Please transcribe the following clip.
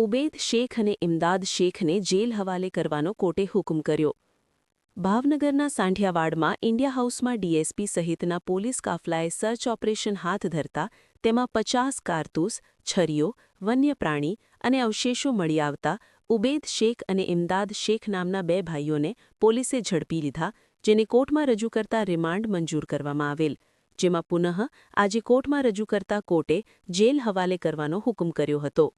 Ubaid Sheikh અને Imdad શેખને jail હવાલે કરવાનો કોર્ટે હુકમ કર્યો. ભાવનગરના સાંઢિયાવાડમાં ઇન્ડિયા હાઉસમાં ડીએસપી સહિતના પોલીસ કાફલાએ સર્ચ ઓપરેશન હાથ ધરતા તેમાં 50 કારતૂસ, છરીઓ, વન્ય પ્રાણી અને અવશેષો મળી આવતા ઉબૈદ શેખ અને ઇમદાદ શેખ નામના 2 ભાઈઓને પોલીસે ઝડપી લીધા, જેને કોર્ટમાં રજૂ કરતા રિમાન્ડ મંજૂર કરવામાં આવેલ, જેમાં પુનઃ આજે કોર્ટમાં રજૂ કરતા કોર્ટે જેલ હવાલે કરવાનો હુકમ કર્યો હતો.